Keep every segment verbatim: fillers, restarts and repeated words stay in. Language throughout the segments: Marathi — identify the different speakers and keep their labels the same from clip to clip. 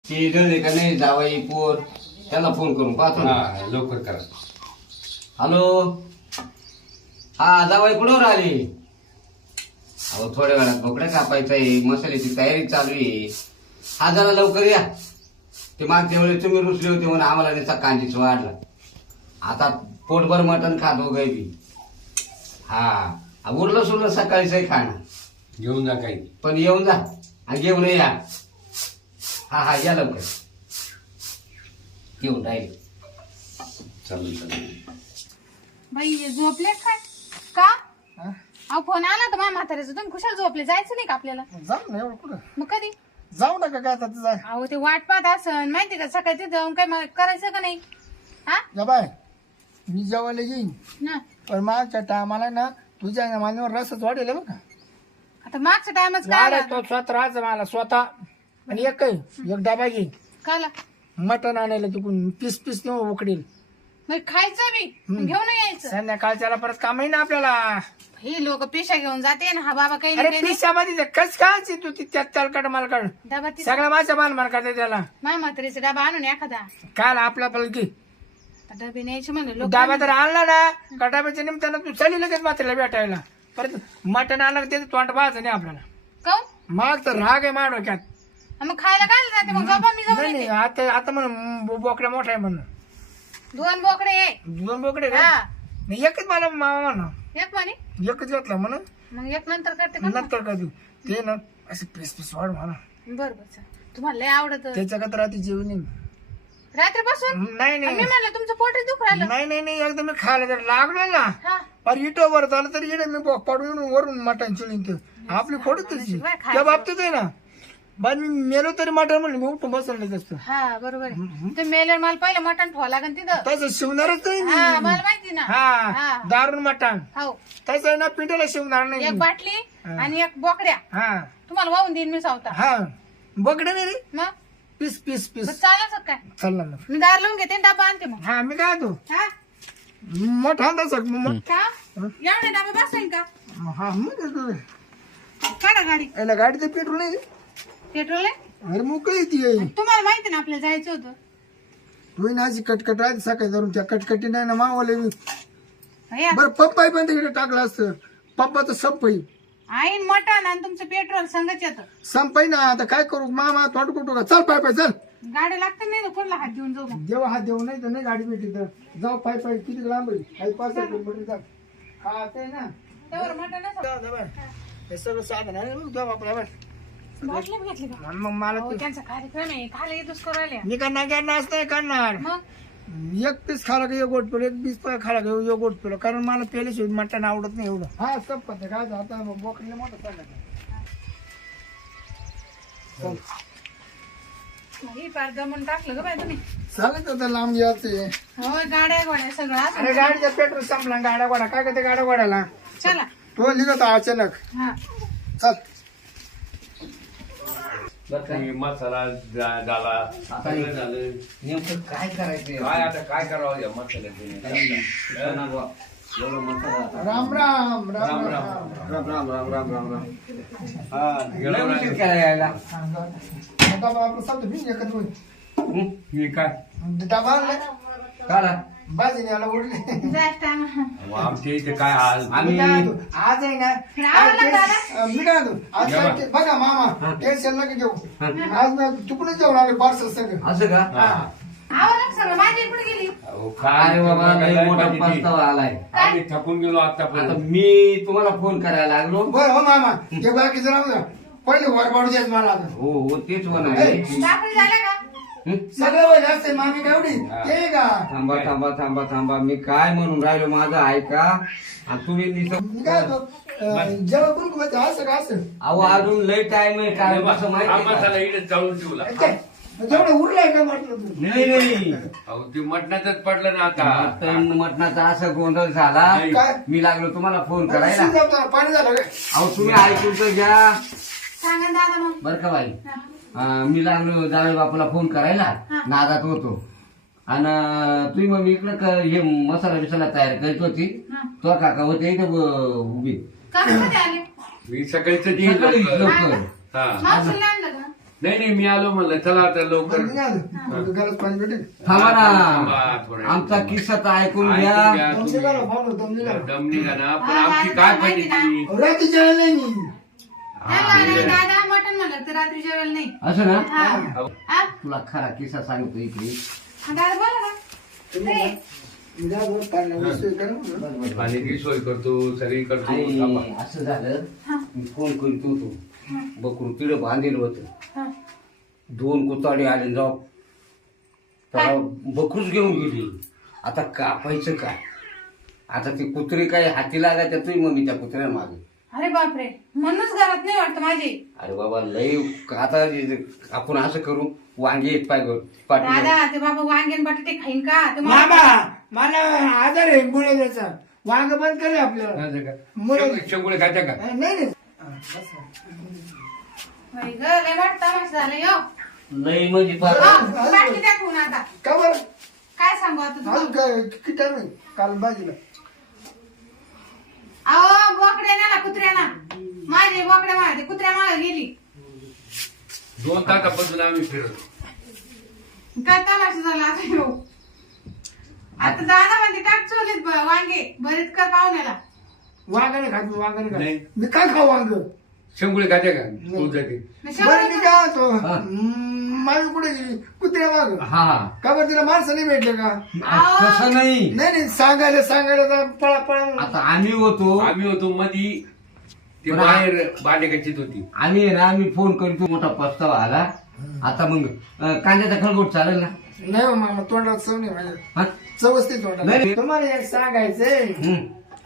Speaker 1: ते डळले का नाही जावाई पोर त्याला फोन करून पाहतो ना.
Speaker 2: हा लवकर करा.
Speaker 1: हॅलो हा जावाई कुठवर आले? अहो थोड्या वेळात बोकड्या कापायचा आहे, मसाल्याची तयारी चालू आहे. हा जरा लवकर या. ते मागच्या वेळेस तुम्ही रुसले होते म्हणून आम्हाला त्याचा कांजीच वाढला. आता पोटभर मटण खातो बी. हा उरलं सुरलं सकाळीच खाणं.
Speaker 2: घेऊन जा काही.
Speaker 1: पण येऊन जा आणि घेऊन या. हा हा या लवकर घेऊन राहील.
Speaker 2: चालेल चालेल.
Speaker 3: बाई झोपले काय का? अहो फोन आला तर माझ्या म्हाताऱ्याचं. तुम्ही कुशाल झोपले? जायचं नाही का आपल्याला?
Speaker 4: जाऊ ना एवढं कुठं
Speaker 3: मग कधी
Speaker 4: जाऊ नका काय आता तुझा
Speaker 3: अहो ते वाट पाहत असन माहिती का सकाळी तिथं जाऊन काय मला करायचं का नाही? हा
Speaker 4: या बाय मी जेवायला येईन
Speaker 3: ना
Speaker 4: पण मागच्या टायमाला ना तुझ्या ना मान्यवर रसच वाढेल बघ
Speaker 3: आता मागच्या टायमच काय
Speaker 4: वाढ तो स्वतः राहायचं मला स्वतः आणि एक काही एक डबा घेईन
Speaker 3: काला
Speaker 4: मटण आणायला तिकडून पीस पीस नेऊन उकडील.
Speaker 3: मग खायचं बी घेऊन यायचं.
Speaker 4: संध्याकाळच्याला परत काम आहे ना आपल्याला.
Speaker 3: हे लोक पेशा घेऊन जाते ना. हा बाबा काही
Speaker 4: अरे
Speaker 3: नाही काही नाही.
Speaker 4: पिशामध्ये कस खायची तू ती त्यात त्याला काढ मला काढ
Speaker 3: डबा ती
Speaker 4: सगळ्या माझ्या मान मान करते त्याला
Speaker 3: माझ्या म्हातारीचा डबा आणून एखादा
Speaker 4: काल आपला पलकी
Speaker 3: आता डबे न्यायचे म्हणले लोक.
Speaker 4: डबा तर आणला ना का डब्याच्या निमित्तानं तू चाली लगेच मात्रेला भेटायला. परत मटण आणलं त्याचं तोंड पाहायचं नाही आपल्याला.
Speaker 3: काऊन
Speaker 4: माग तर राग आहे मा डोक्यात.
Speaker 3: मग खायला काय जाते मग झोपा मी जाऊन
Speaker 4: नाही नाही
Speaker 3: येते.
Speaker 4: आता आता म्हण बोकड्या मोठा आहे म्हणून
Speaker 3: दोन बोकडे ये.
Speaker 4: दोन बोकडे का?
Speaker 3: हा
Speaker 4: नाही एकच मला मामा म्हणा
Speaker 3: एक म्हणे
Speaker 4: एकच घेतला म्हणून
Speaker 3: मग एक नंतर करते का?
Speaker 4: नंतर का तू ते ना असं पीस पीस वाढ म्हणा
Speaker 3: बर बर तुम्हाला लय आवडत
Speaker 4: त्याच्या का तर रात्री जेवणी
Speaker 3: रात्रीपासून.
Speaker 4: नाही
Speaker 3: मी
Speaker 4: नाही
Speaker 3: म्हणलं तुमचं पोट दुख राहिलं.
Speaker 4: नाही नाही नाही एकदम मी खायला जर लागलो ना
Speaker 3: हा
Speaker 4: पर इटो वर झालं तर इडे मी पडून वरून मटण चिळीन ते आपली खोड तुझी त्या बाबतीत आहे ना पण मी मेलो तरी मटण म्हणलं मी उठून बसवलं असतं
Speaker 3: हा बरोबर आहे. ते मेल्यावर मला पहिलं मटण ठेवा लागेल तिथं.
Speaker 4: तसं शिवणारच नाही
Speaker 3: हा
Speaker 4: मी.
Speaker 3: मला माहिती ना.
Speaker 4: हा
Speaker 3: हा.
Speaker 4: दारून मटण
Speaker 3: हो
Speaker 4: तसं आहे ना पिंटाला शिवणार नाही
Speaker 3: एक
Speaker 4: मी.
Speaker 3: बाटली आणि एक बोकड्या
Speaker 4: हा
Speaker 3: तुम्हाला वाहून देईन मी सावता.
Speaker 4: हा बघडे नाही रे
Speaker 3: मग
Speaker 4: पीस पीस
Speaker 3: बरं,
Speaker 4: पीस
Speaker 3: चालेल काय?
Speaker 4: चालला ना
Speaker 3: मी दार लावून घेते आणि डबा आणते मग.
Speaker 4: हा मी काय तू
Speaker 3: हा
Speaker 4: मोठा अंदाज सग मग
Speaker 3: का एवढे डबे बसेल का?
Speaker 4: हा मग येतो.
Speaker 3: काढा गाडी.
Speaker 4: याला गाडीचं पेट्रोल नाही
Speaker 3: पेट्रोल आहे.
Speaker 4: अरे मोकळी ती आहे.
Speaker 3: तुम्हाला माहिती ना आपल्याला जायचं होतं.
Speaker 4: तू ना अशी कटकट आहे सकाळी धरून त्या कटकटी नाही ना मावले
Speaker 3: हे
Speaker 4: बरं पप्पाई पण तिकडे टाकलं असतं. पप्पाचं संपई
Speaker 3: आईन मटण आणि तुमचं पेट्रोल संगच येतं.
Speaker 4: संपई ना आता काय करू मामा तोंड कुठू का चल पाय पाय चल
Speaker 3: गाडी लागते नाही तर कोणला हात देऊन जाऊ मग.
Speaker 4: देवा हात देऊ नाही तर नाही गाडी भेटली तर जाऊ पाय पाय किती लांब आहे काही पाच किलोमीटर जा हा ते ना
Speaker 3: त्यावर मटणच
Speaker 4: जाऊ दे बाय. हे सगळं साधन आहे बघ जाऊ आपल्या बाय.
Speaker 3: बाटली बी घेतली का?
Speaker 4: आणि मग मला
Speaker 3: अहो,
Speaker 4: तू
Speaker 3: त्यांचा कार्यक्रम आहे खायला येतोच करायला.
Speaker 4: मी करणार करणार असं नाही करणार
Speaker 3: मग
Speaker 4: एक पीस खाला का एक गोट पिलो एक पीस खाला का एक गोट पिलो कारण मला पेल्याशिवाय मटण आवडत नाही एवढं. हा सब पत्ते काय आता बोकडीला मोठं चाललं
Speaker 3: ही पार दमून टाकलं ग बाय तुम्ही.
Speaker 4: चालत आता लांब यायचे.
Speaker 3: हो गाड्या गोड्या सगळं असं.
Speaker 4: अरे गाडीचा पेट्रोल संपला गाड्या गोडा काय करते गाड्या गोड्याला
Speaker 3: चला
Speaker 4: तो निघतो अचानक
Speaker 3: हा
Speaker 4: चल
Speaker 1: बरं काय
Speaker 2: तुम्ही मसाला जा- झाला
Speaker 1: आता
Speaker 2: सगळं झालं.
Speaker 1: नेमकं काय करायचंय?
Speaker 2: काय आता काय करावं या मसाल्याचं?
Speaker 1: काही ना बुवा. एवढं मसाला आता.
Speaker 4: राम राम राम
Speaker 2: राम,
Speaker 4: राम
Speaker 1: राम राम राम राम राम राम.
Speaker 2: हा,
Speaker 1: लय
Speaker 2: गेलो
Speaker 1: उशीर
Speaker 2: ना.
Speaker 1: केला यायला.
Speaker 4: आता आपलं शब्द भिन एकत्र होईल.
Speaker 1: हं?
Speaker 2: हे काय
Speaker 4: डबा आणलाय
Speaker 1: काला?
Speaker 4: बाजीने याला उडले.
Speaker 3: जास्त टाइम.
Speaker 2: मग आमच्या इथे काय हाल.
Speaker 4: मी
Speaker 1: आम्ही
Speaker 4: काय म्हणतो, आज आहे ना
Speaker 3: रावला
Speaker 4: आज
Speaker 3: दादा.
Speaker 4: ते- मी काय म्हणतो, आज
Speaker 2: या
Speaker 4: काय
Speaker 2: बा.
Speaker 4: ते- बघा मामा टेन्शन नका घेऊ
Speaker 1: हा.
Speaker 4: आज मी चुकूनच जेवण आले पार्सल सगळं.
Speaker 1: असं का?
Speaker 2: हा.
Speaker 3: आवडलं सगळं. माझी कुठे गेली?
Speaker 2: अहो, काय
Speaker 1: अरे बाबा लय
Speaker 2: बघायला
Speaker 1: मोठा
Speaker 2: पाहिजे ती.
Speaker 1: पस्तावा आलाय.
Speaker 2: आम्ही थकून गेलो
Speaker 1: आता
Speaker 2: आतापर्यंत.
Speaker 1: मी तुम्हाला फोन करायला लागलो.
Speaker 4: बरं हो मामा ते बाकीचं राहू द्या पहिले वर पाडू द्यायचं मला आता
Speaker 1: हो हो तेच होणार.
Speaker 3: दाखल झालं का?
Speaker 4: सगळं वय असते मामी केवढी
Speaker 2: हा.
Speaker 4: ते का
Speaker 1: थांबा थांबा थांबा थांबा मी काय म्हणून राहिलो माझं ऐका आणि तुम्ही निसं-
Speaker 4: मी काय म्हणतो, अं, जेव्हा कोण कुमाचं असं का असं
Speaker 1: अहो अजून लय टाइम आहे काय कसं
Speaker 2: हा
Speaker 1: माहिती
Speaker 2: मसाला इथे चालून ठेवला.
Speaker 4: काय? जेवढं उरलंय का म्हटलं तू
Speaker 1: नाही नाही
Speaker 2: अहो ते मटणातच पडलं ना आता.
Speaker 1: मटण मटणाचा असा गोंधळ झाला.
Speaker 2: नाही.
Speaker 4: काय
Speaker 1: मी लागलो तुम्हाला फोन करायला.
Speaker 4: शिजवताना पाणी झालं काय
Speaker 1: अहो तुम्ही ऐकून तर घ्या
Speaker 3: सांगा ना दादा मग.
Speaker 1: बर का बाई.
Speaker 3: हा.
Speaker 1: अं, मी लागलो जावे बापूला फोन करायला.
Speaker 3: हा.
Speaker 1: नादात होतो आणि तुम्ही मग इकडे क- हे मसाला बिसाला तयार करीत होती.
Speaker 3: हा.
Speaker 1: तो काका होते इथे ब- उभी
Speaker 3: का कधी आले?
Speaker 2: मी सकाळीच
Speaker 1: सकाळी लवकर.
Speaker 2: हा
Speaker 3: मावशीला आणलं का?
Speaker 2: नाही नाही मी आलो म्हणलं चला आता लवकर
Speaker 4: बरं, मी आलो. गरज पाणी भेटेल.
Speaker 1: थांबा
Speaker 2: थांबा
Speaker 1: ना
Speaker 2: थोडं.
Speaker 1: आमचा किस्सा तर ऐकून
Speaker 2: ऐकून
Speaker 1: घ्या
Speaker 2: घ्या
Speaker 4: दमली
Speaker 2: तुम्ही.
Speaker 4: का? फोन होतो, दमली का?
Speaker 2: दम निघा ना पण
Speaker 3: हा,
Speaker 2: आमची
Speaker 3: हा,
Speaker 2: काय
Speaker 3: माहिती
Speaker 2: पाहिजे
Speaker 4: रात्रीच्या वेळेला नाही मी.
Speaker 3: त्यांना नाही, दादा मटण म्हणलं तर रात्री जेवेल नाही
Speaker 1: असं ना
Speaker 3: हा हा?
Speaker 1: तुला खरा किस्सा सांगतो इकडे
Speaker 3: हा, दादा बोला ना ते,
Speaker 4: मी जा बरं, पाण्यावर सोय करा म्हणून.
Speaker 2: पाण्याची सोय करतो सगळी करतो थांबा.
Speaker 1: आणि असं झालं
Speaker 3: हा,
Speaker 1: मी फोन करीत होतो बकरू तिडं बांधलेलं होतं
Speaker 3: हा.
Speaker 1: दोन कुताडे आले जाऊ त्याला बकरूच घेऊन गेली आता कापायचं काय आता ती कुत्री काय हाती लागायच्या तुम्ही मग मी त्या कुत्र्या मागे
Speaker 3: अरे बापरे म्हणूनच घरात नाही वाटत माझे
Speaker 1: अरे बाबा लय आता जे- आपण असं करू वांगे येत पाहिजे पाठी
Speaker 3: दादा ते बाबा वांगेन बटाटे खाईन का ते मला-
Speaker 4: मामा मला आजार आहे मुळ्याचा. वांग बंद करे आपल्याला.
Speaker 2: असं का?
Speaker 4: मुळे-
Speaker 2: शेंगुळे- शेंगुळे खात्या का
Speaker 4: नाही नाही
Speaker 3: बाई ग, लय वाटत तमाशा झालं यो
Speaker 1: लय म्हणजे फार-
Speaker 3: हा, बाटली द्या ठेवून आता
Speaker 4: का बरं
Speaker 3: काय सांगू आता
Speaker 4: अजून
Speaker 3: तुम्हाला?
Speaker 4: काय किती टाइम आहे? काल बाजीला
Speaker 3: अहो बोकड्या ना कुत्र्या ना माझे बोकड्या मागे कुत्र्या मागे गेली
Speaker 2: दोन तासापासून आम्ही फिरतो
Speaker 3: काय तमाशा झाला आता यो आता दादा म्हणते टाक चोलीत ब- वांगे भरीत कर पाहुण्याला
Speaker 4: वांग नाही खात मी, वांग नाही
Speaker 2: नाही.
Speaker 4: खात मी काय खाऊ वांग?
Speaker 2: शेंगुळे खात्या का तू जाते
Speaker 3: मी
Speaker 4: बरं मी
Speaker 3: शेवटी-
Speaker 4: काय होतो
Speaker 1: हा.
Speaker 4: मामी कुठे गेली कुत्र्या माग
Speaker 1: हा
Speaker 4: का बरं तिला माणसं नाही भेटले का?
Speaker 3: अहो.
Speaker 1: तसं नाही
Speaker 4: नाही नाही सांगायला सांगायला तर पळा पळा म्हणून.
Speaker 1: आता आम्ही होतो
Speaker 2: आम्ही होतो मधी ते
Speaker 1: पण
Speaker 2: बाहेर बांडेकाचीत होती
Speaker 1: आम्ही आहे ना आम्ही फोन करतो मोठा पस्तावा आला आता मग अं, कांद्याचा खळगोट चालेल ना
Speaker 4: नाही हो मामा तोंडात चव नाही माझ्या
Speaker 1: हा?
Speaker 4: चवच ते
Speaker 1: नाही,
Speaker 4: तोंडात
Speaker 1: नाही.
Speaker 4: तुम्हाला एक सांगायचंय
Speaker 1: हम्म.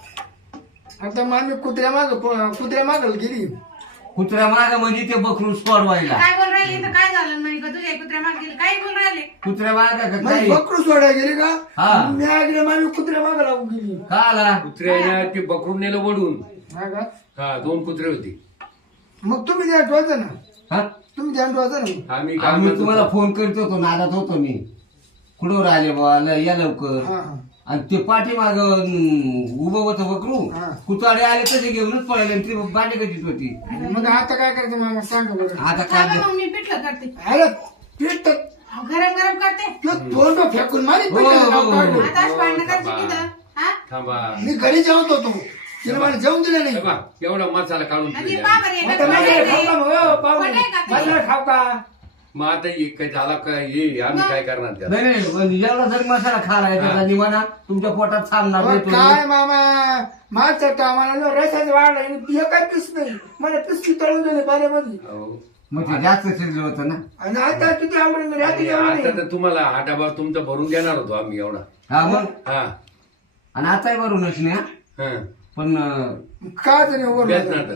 Speaker 4: आता मामी कुत्र्या माग कुत्र्या मागल गेली
Speaker 1: कुत्र्या माग म्हणजे ते बकरू स्पॉट व्हायला
Speaker 3: काय बोल राहिले इथं काय झालं म्हणे का तुझ्या कुत्र्या मागे गेली काय बोल राहिले
Speaker 1: कुत्र्या माग का
Speaker 4: म्हणजे
Speaker 1: काही
Speaker 4: बकरू सोडायला गेली का
Speaker 1: हा.
Speaker 4: मी ऐकलं मामी कुत्र्या माग लागू गेली
Speaker 1: का आला
Speaker 2: कुत्र्याला ते बकरून नेलं वडून
Speaker 4: हा का
Speaker 2: हा दोन कुत्रे होते
Speaker 4: मग तुम्ही ध्यान ठेवायचं ना
Speaker 1: हा?
Speaker 4: तुम्ही ध्यान ठेवायचं ना
Speaker 2: आम्ही काय
Speaker 1: आम्ही
Speaker 2: म्हणत
Speaker 1: तुम्हाला
Speaker 2: होतो?
Speaker 1: फोन करत होतो नादात होतो मी कुठवर आले बा ल- या लवकर
Speaker 4: हा हा
Speaker 1: आणि ते पाठीमाग उभं होतं बकरू
Speaker 4: हा.
Speaker 1: कुताडे आले तसे घेऊनच पळाले आणि ती बांडे कशीच होती
Speaker 4: मग आता काय करायचं मामा सांगा बरं
Speaker 1: आता
Speaker 3: काय
Speaker 1: काय
Speaker 3: मग मी पिठलं करते
Speaker 4: अरे पीठ तर
Speaker 3: अहो, गरम गरम करते
Speaker 4: तो तोंड फेकून मारी
Speaker 1: हो, हो, हो.
Speaker 3: आता असं भांडणं करायची तिथं हा
Speaker 2: थांबा
Speaker 4: मी घरी जेवत होतो तिला मला जेवण दिलं नाही
Speaker 2: हे बघ, एवढा मसाला काढून
Speaker 3: म्हणजे
Speaker 2: ठेवला.
Speaker 3: बाबर आहे,
Speaker 4: आता
Speaker 3: डबल
Speaker 4: माझ्याकडे
Speaker 3: आहे
Speaker 4: खाऊ का
Speaker 3: ते.
Speaker 4: मग, हो, पाहुणे?
Speaker 3: खोटं आहे का ते?
Speaker 4: माझ्याकडे खाऊ का
Speaker 2: मग आता हे काय झाला काय ये आम्ही काय करणार त्यात
Speaker 1: नाही नाही पण एवढा जरी मसाला खाला याच्यात आणि म्हणा तुमच्या पोटात थांबणार
Speaker 4: अहो,
Speaker 1: नाही तो.
Speaker 4: काय मामा माझ्या टायमाला रसाचं वाढ हे काय पिस नाही मला पिसकी तळून दिले पाण्यामध्ये
Speaker 2: हो.
Speaker 1: मग ते जास्त शिजलं होतं ना
Speaker 4: आणि आता किती आवडून मी रात्री
Speaker 2: आणि
Speaker 4: जेवण
Speaker 2: आता
Speaker 4: नाही.
Speaker 2: तर तुम्हाला हा डबा तुमचा भरून देणार होतो आम्ही एवढा
Speaker 1: हा मग
Speaker 2: हा
Speaker 1: आणि आताही भरूनच नाही हा.
Speaker 2: हा
Speaker 1: पण अं,
Speaker 4: का तरी वर
Speaker 2: बेसणार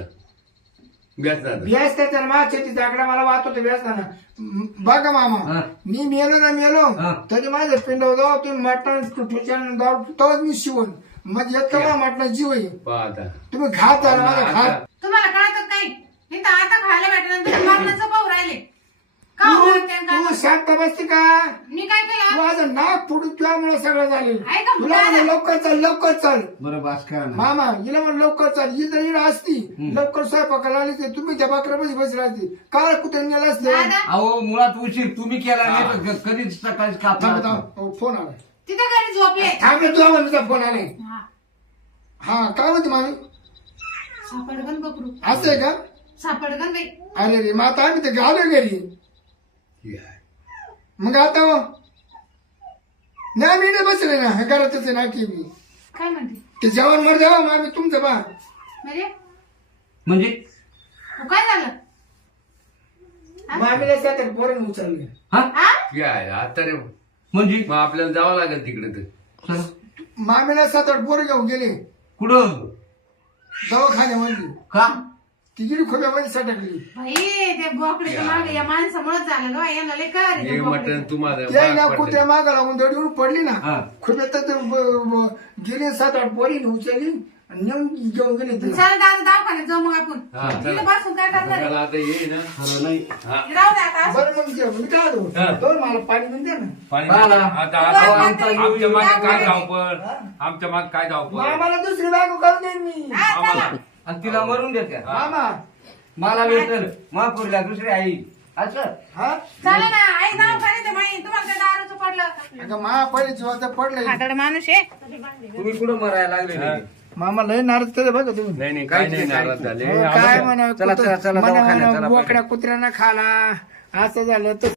Speaker 2: बेसणार
Speaker 4: व्यास त्याच्या माझ्या शेतीचा आकडा मला वाहत होते व्यासताना बघा मामा
Speaker 1: हा.
Speaker 4: मी मेलो ना मेलो
Speaker 1: हा.
Speaker 4: तरी माझ्या पिंड जाऊ तुम्ही मटण ठुठुच्यान दारू तोच मी शिवण मग येत का मटण जीव आहे
Speaker 2: पहा आता
Speaker 4: तुम्ही घात झाला माझा
Speaker 2: आता-
Speaker 4: घात
Speaker 3: तुम्हाला कळतच नाही इथं आता खायला भेटलं तुम्ही मागण्याचं पाहू राहिले का
Speaker 4: तू
Speaker 3: बोलते आणि
Speaker 4: तू
Speaker 3: काय?
Speaker 4: शांत बसते का
Speaker 3: मी काय केलं
Speaker 4: माझं नाक फुटून तुझ्यामुळे सगळं झालं
Speaker 3: ऐका,
Speaker 4: तुला म्हणलं लवकर चाल लवकर चाल
Speaker 1: बरं बास करा ना
Speaker 4: मामा हिला म्हणून लवकर चाल ही जर हिला असती लवकर स्वयंपाकाला आली तर तुम्ही त्या बाकऱ्यामध्ये बसली राहते काय कुठे नेलं असते
Speaker 3: दादा
Speaker 1: अहो मुळात उशीर तुम्ही केला नाही तर कधीच सकाळीच
Speaker 4: थांब
Speaker 1: कापला
Speaker 4: थांब हो, फोन आला
Speaker 3: तिथं घरी झोपले
Speaker 4: थांब रे, तुझ्या मम्मीचा फोन आलाय
Speaker 3: हा.
Speaker 4: हा काय म्हणते मामी
Speaker 3: सापडगन बकरू
Speaker 4: असं आहे का
Speaker 3: सापडगन बाई
Speaker 4: अरे रे मग आता आम्ही तर गालो घरी
Speaker 2: हे आहे.
Speaker 4: मग आता हो? नाही मी नाही बसले ना घरातच आहे ना की मी
Speaker 3: काय म्हणते
Speaker 4: ते जेवण वर द्यावा मग आम्ही तुमचं बा
Speaker 3: म्हणजे
Speaker 1: म्हणजे
Speaker 3: हो, काय झालं हा?
Speaker 4: मामीला त्यात पोरण उचलले
Speaker 1: हा
Speaker 3: हा?
Speaker 2: हे आहे. आता रे
Speaker 1: म्हणजे
Speaker 2: मग आपल्याला जावं लागेल तिकडे तर
Speaker 1: चला.
Speaker 4: मामीला सात आठ पोरं घेऊन गेले
Speaker 1: कुठं
Speaker 4: दवाखान्यामध्ये
Speaker 1: का
Speaker 4: ती गेली खोब्यामध्ये सटकली
Speaker 3: बाई ते बोकड्याच्या मागे या माणसामुळेच झालं ग यांना लय काय रे
Speaker 2: हे
Speaker 3: त्या
Speaker 2: मटण
Speaker 3: बोकड्याचं.
Speaker 2: तुम्हाला
Speaker 4: ते ना
Speaker 2: भाग पडले.
Speaker 4: कुत्र्या मागा लागून दडीवर पडली ना
Speaker 1: हा.
Speaker 4: खोब्यात तर ब- ब- गेली सात आठ पोरी उचलली आणि नेऊन घेऊन गेले तिला
Speaker 3: चल दादा दवाखान्यात जाऊ मग आपण
Speaker 2: हा, चला.
Speaker 3: तिला बसून काय करणार आहे?
Speaker 2: चला, आता ये ना
Speaker 1: खरं नाही
Speaker 2: हा.
Speaker 3: राहू दे आता असं.
Speaker 4: बरं मग जेव, मी काय आलो
Speaker 2: हा.
Speaker 4: दोन मला पाणी देऊन द्या ना
Speaker 2: पाणी
Speaker 1: चला.
Speaker 2: आता
Speaker 3: बरं,
Speaker 2: आता
Speaker 3: बरं,
Speaker 2: आमच्या
Speaker 3: बरं.
Speaker 2: आमच्या मागे काय
Speaker 3: बरं.
Speaker 2: धावपळ आमच्या मागे काय धावपळ
Speaker 4: मामाला दुसरी बायको करून देईन मी
Speaker 3: हा, चला.
Speaker 2: आम्हाला
Speaker 1: आणि तिला मरून देत्या
Speaker 2: हा.
Speaker 4: मामा
Speaker 1: मला भेटल महापुरीला दुसरी आई असं
Speaker 4: हा
Speaker 3: चला ना आई दवाखान्यात आहे बाई, तुम्हाला काय दारूचं पडलं का?
Speaker 4: अगं मा पहिले जीवाचं पडलंय
Speaker 3: म्हातारा माणूस आहे.
Speaker 1: तुम्ही कुठं मरायला लागले
Speaker 4: मामा लय नाराज केले बघा तुम्ही
Speaker 2: नाही नाही काही नाही नाराज झाले
Speaker 4: हो, काय म्हणा
Speaker 1: चला, चला, चला, दवाखान्यात, चला,
Speaker 4: बोकड्या कुत्र्यांना खाला असं झालं तर